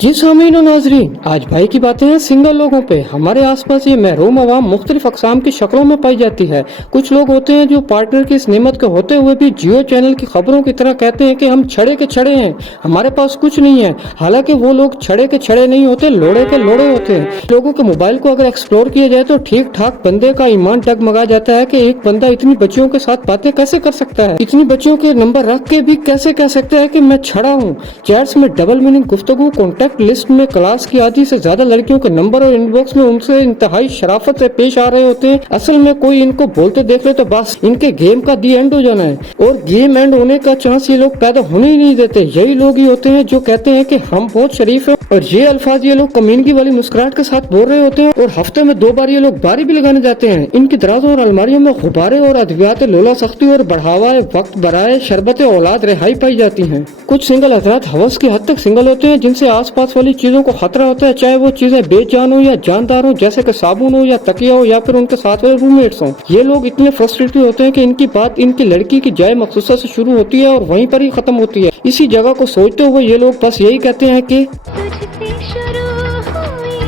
जी सामीन और नाजरीन, आज भाई की बातें हैं सिंगल लोगों पे। हमारे आसपास ये महरूम आवाम मुख्तलिफ अकसाम की शक्लों में पाई जाती है। कुछ लोग होते हैं जो पार्टनर की इस नेमत के होते हुए भी जियो चैनल की खबरों की तरह कहते हैं कि हम छड़े के छड़े हैं, हमारे पास कुछ नहीं है। हालांकि वो लोग छड़े के छड़े नहीं होते, लोड़े के लोड़े होते हैं। लोगों के मोबाइल को अगर एक्सप्लोर किया जाए तो ठीक ठाक बंदे का ईमान डगमगा जाता है कि एक बंदा इतनी बच्चियों के साथ बातें कैसे कर सकता है, इतनी बच्चियों के नंबर रख के भी कैसे कह सकता है कि मैं छड़ा हूँ। चैट्स में डबल मीनिंग गुफ्तगू, कॉन्टेक्ट लिस्ट में क्लास की आधी से ज्यादा लड़कियों के नंबर और इनबॉक्स में उनसे इंतहाई शराफत से पेश आ रहे होते हैं। असल में कोई इनको बोलते देख ले तो बस इनके गेम का दी एंड हो जाना है, और गेम एंड होने का चांस ये लोग पैदा होने ही नहीं देते। यही लोग ही होते हैं जो कहते हैं कि हम बहुत शरीफ हैं, और ये अल्फाज ये लोग कमीनगी वाली मुस्कुराहट के साथ बोल रहे होते हैं। और हफ्ते में 2 बार ये लोग बारी भी लगाने जाते हैं। इनकी दराजों और अलमारियों में गुब्बारे और अद्वियात लोला सख्ती और बढ़ावा वक्त बराए शरबत औलाद रिहाई पाई जाती है। कुछ सिंगल हजरात हवस की हद तक सिंगल होते हैं, जिनसे आसपास वाली चीजों को खतरा होता है, चाहे वो चीजें बेजान हो या जानदार हो, जैसे कि साबुन हो या तकिया हो या फिर उनके साथ वाले रूममेट्स हो। ये लोग इतने फ्रस्ट्रेटेड होते हैं कि इनकी बात इनकी लड़की की जाए मखसूसा से शुरू होती है और वहीं पर ही खत्म होती है। इसी जगह को सोचते हुए ये लोग बस यही कहते हैं कि तुझसे शुरू हुई,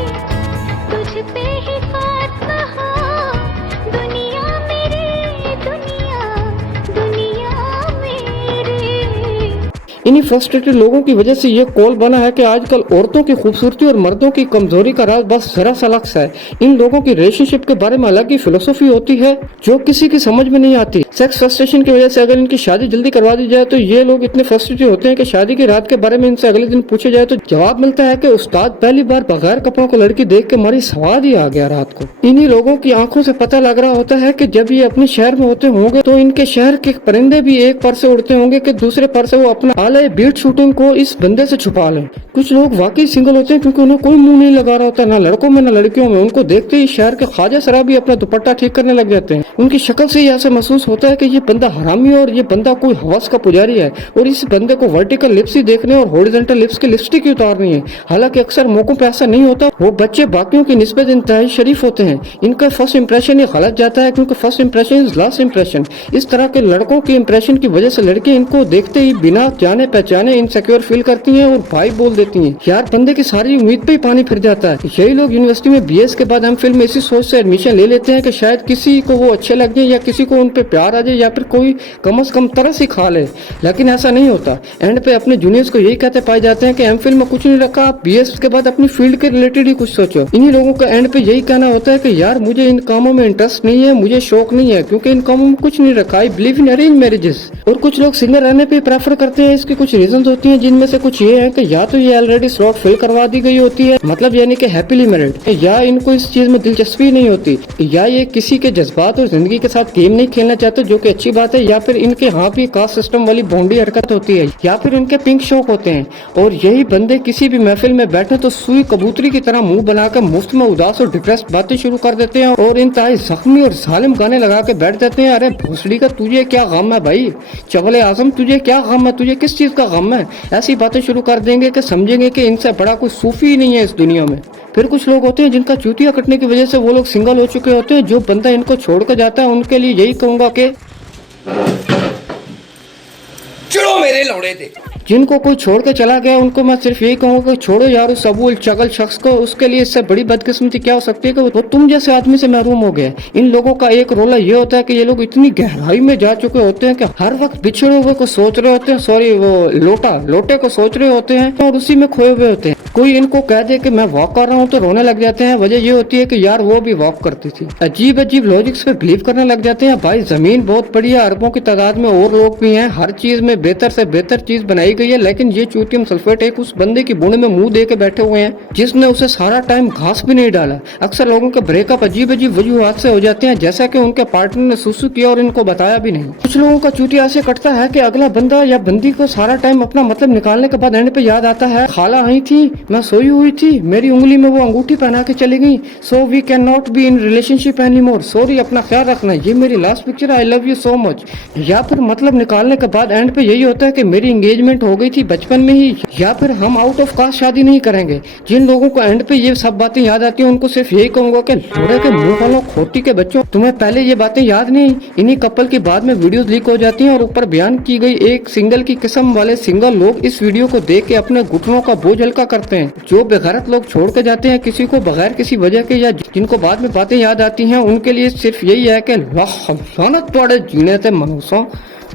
तुझ पे ही खात्मा, दुनिया मेरी दुनिया, दुनिया मेरी। इन्हीं फ्रस्ट्रेटेड लोगों की वजह से ये कॉल बना है कि आजकल औरतों की खूबसूरती और मर्दों की कमजोरी का राज बस जरा सा लक्ष्य है। इन लोगों की रिलेशनशिप के बारे में अलग ही फिलोसफी होती है जो किसी की समझ में नहीं आती। सेक्स फ्रस्ट्रेशन की वजह से अगर इनकी शादी जल्दी करवा दी जाए तो ये लोग इतने फ्रस्ट्रेटेड होते हैं कि शादी की रात के बारे में इनसे अगले दिन पूछे जाए तो जवाब मिलता है कि उस्ताद पहली बार बगैर कपड़ों को लड़की देख के हमारी स्वाद ही आ गया रात को। इन्हीं लोगों की आंखों से पता लग रहा होता है कि जब ये अपने शहर में होते होंगे तो इनके शहर के परिंदे भी एक पर से उड़ते होंगे कि दूसरे पर से वो अपना आले बीट शूटिंग को इस बंदे से छुपा लें। कुछ लोग वाकई सिंगल होते हैं क्योंकि उन्हें कोई मुंह नहीं लगा रहा होता, ना लड़कों में ना लड़कियों में। उनको देखते ही शहर के ख्वाजा शराबी अपना दुपट्टा ठीक करने लग जाते हैं। उनकी शक्ल से ही ऐसा महसूस होता है कि ये बंदा हरामी है और ये बंदा कोई हवस का पुजारी है, और इस बंदे को वर्टिकल लिप्स ही देखने और हॉरिजॉन्टल लिप्स की लिपस्टिक ही उतारनी है। हालांकि अक्सर मौकों पर ऐसा नहीं होता। वो बच्चे बाकियों की निस्बत इंतहाई शरीफ होते हैं। इनका फर्स्ट इंप्रेशन ही गलत जाता है क्योंकि first impression is last impression. इस तरह के लड़कों के इंप्रेशन की वजह से लड़के इनको देखते ही बिना जाने पहचाने इनसिक्योर फील करती हैं और भाई बोल देती हैं। यार बंदे की सारी उम्मीद पे ही पानी फिर जाता है। यही लोग यूनिवर्सिटी में बीएस के बाद एमफिल में इसी सोच से एडमिशन ले लेते हैं कि शायद किसी को वो अच्छे लग जाए या किसी को उन पे प्यार आ जाए या फिर कोई कम से कम तरस ही खा ले। लेकिन ऐसा नहीं होता। एंड पे अपने जूनियर्स को यही कहते पाए जाते हैं कि एमफिल में कुछ नहीं रखा, आप बीएस के बाद अपनी फील्ड के रिलेटेड ही कुछ सोचो। इन्हीं लोगों का एंड पे यही कहना होता है कि यार मुझे इन कामों में इंटरेस्ट नहीं है, मुझे शौक नहीं है, क्योंकि इन कामों में कुछ नहीं रखा। I believe in arrange marriages. और कुछ लोग सिंगल रहने पे प्रेफर करते हैं। इसकी कुछ रीजन होती है, जिनमें से कुछ ये है कि या तो ये ऑलरेडी स्लॉट फिल करवा दी गई होती है, मतलब यानी कि हैप्पीली मैरिड, या इनको इस चीज में दिलचस्पी नहीं होती, या ये किसी के जज्बात और जिंदगी के साथ गेम नहीं खेलना चाहते, जो कि अच्छी बात है, या फिर इनके यहाँ भी कास्ट सिस्टम वाली बॉन्डी हरकत होती है, या फिर इनके पिंक शौक होते हैं। और यही बंदे किसी भी महफिल में बैठे तो सुई कबूतरी की तरह मुंह बनाकर मुफ्त में उदास और डिप्रेस्ड बातें शुरू कर देते हैं और इंतहाई जख्मी और जालिम गाने लगा के बैठ जाते हैं। अरे भोसड़ी का तुझे क्या गम है भाई, चवले आजम तुझे क्या गम है, तुझे किस चीज का गम है। ऐसी बातें शुरू कर देंगे कि समझेंगे कि इनसे बड़ा कोई सूफी ही नहीं है इस दुनिया में। फिर कुछ लोग होते हैं जिनका चूतिया कटने की वजह से वो लोग सिंगल हो चुके होते हैं। जो बंदा इनको छोड़कर जाता है उनके लिए यही कहूंगा कि चिड़ो मेरे लौड़े थे। जिनको कोई छोड़ के चला गया उनको मैं सिर्फ यही कहूंगा कि छोड़ो यार उस अबूल चगल शख्स को। उसके लिए इससे बड़ी बदकिस्मती क्या हो सकती है कि वो तुम जैसे आदमी से महरूम हो गए। इन लोगों का एक रोला ये होता है कि ये लोग इतनी गहराई में जा चुके होते हैं कि हर वक्त बिछड़े हुए को सोच रहे होते हैं, सॉरी वो लोटे को सोच रहे होते हैं और उसी में खोए हुए होते हैं। कोई इनको कह दे कि मैं वॉक कर रहा हूँ तो रोने लग जाते हैं। वजह ये होती है कि यार वो भी वॉक करती थी। अजीब अजीब लॉजिक्स पे बिलीव करने लग जाते हैं। भाई जमीन बहुत बड़ी है, अरबों की तादाद में और लोग भी हैं, हर चीज में बेहतर से बेहतर चीज बनाई गई है, लेकिन ये चूतियम सल्फेट एक उस बंदे की बूंद में मुंह दे के बैठे हुए हैं जिसने उसे सारा टाइम घास भी नहीं डाला। अक्सर लोगों के ब्रेकअप अजीब अजीब वजूहात से हो जाते हैं, जैसा कि उनके पार्टनर ने सुसु किया और इनको बताया भी नहीं। कुछ लोगों का चूतिया ऐसे कटता है कि अगला बंदा या बंदी को सारा टाइम अपना मतलब निकालने के बाद एंड पे याद आता है खाला आई थी, मैं सोई हुई थी, मेरी उंगली में वो अंगूठी पहना के चली गई, so we can not be in relationship any more, sorry अपना ख्याल रखना, ये मेरी last picture, I love you so much. या फिर मतलब निकालने के बाद एंड पे यही होता है कि मेरी एंगेजमेंट हो गई थी बचपन में ही, या फिर हम आउट ऑफ कास्ट शादी नहीं करेंगे। जिन लोगों को एंड पे ये सब बातें याद आती हैं उनको सिर्फ यही कहूंगा कि लोड़े के मुंह वालों खोटी के बच्चों तुम्हें पहले ये बातें याद नहीं? इन्हीं कपल की बाद में वीडियोस लीक हो जाती हैं और ऊपर बयान की गई एक सिंगल की किस्म वाले सिंगल लोग इस वीडियो को देख के अपने घुटनों का बोझ हल्का करते हैं। जो बेगैरत लोग छोड़ के जाते हैं किसी को बगैर किसी वजह के, या जिनको बाद में बातें याद आती हैं, उनके लिए सिर्फ यही है कि लानत पड़े जीने से मनुष्यों।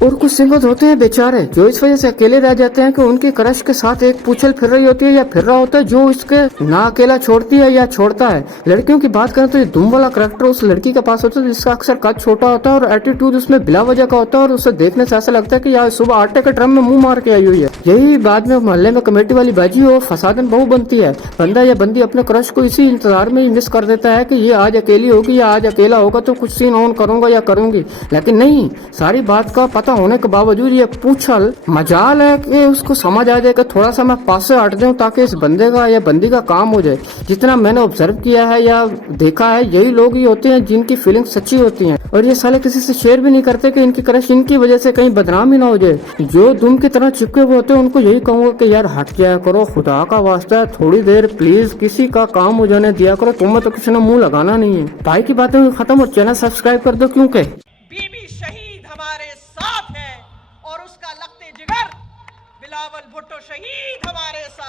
और कुछ सिंगल्स होते हैं बेचारे जो इस वजह से अकेले रह जाते हैं कि उनकी क्रश के साथ एक पूछल फिर रही होती है या फिर रहा होता है जो इसके ना अकेला छोड़ती है या छोड़ता है। लड़कियों की बात करें तो ये दुम वाला करैक्टर उस लड़की के पास होता है जिसका अक्सर कद छोटा होता है और एटीट्यूड उसमें बिला वजह का होता है और उसे देखने से ऐसा लगता है कि यार सुबह आटे के ड्रम में मुंह मार के आई हुई है। यही बाद में मोहल्ले में कमेटी वाली बाजी और फसादन बहू बनती है। बंदा या बंदी अपने क्रश को इसी इंतजार में ही मिस कर देता है कि ये आज अकेली होगी या आज अकेला होगा तो कुछ सीन ऑन करूंगा या करूंगी, लेकिन नहीं, सारी बात का पता होने के बावजूद ये पूछल मजाल है कि उसको समझ आ जाए कि थोड़ा सा मैं पास से हट जाऊं ताकि इस बंदे का या बंदी का काम हो जाए। जितना मैंने ऑब्जर्व किया है या देखा है यही लोग ही होते हैं जिनकी फीलिंग्स सच्ची होती हैं और ये साले किसी से शेयर भी नहीं करते कि इनकी क्रश इनकी वजह से कहीं बदनाम ही ना हो जाए। जो दुम की तरह चिपके हुए होते हैं उनको यही कहूंगा कि यार हट जाया करो, खुदा का वास्ता है थोड़ी देर प्लीज किसी का काम हो जाने दिया करो। तुम्हें तो किसी ने मुंह लगाना नहीं है। भाई की बातें खत्म और चैनल सब्सक्राइब कर दो क्योंकि बीबी शहीद हमारे साथ है और उसका लगते जिगर बिलावल भुट्टो शहीद हमारे साथ।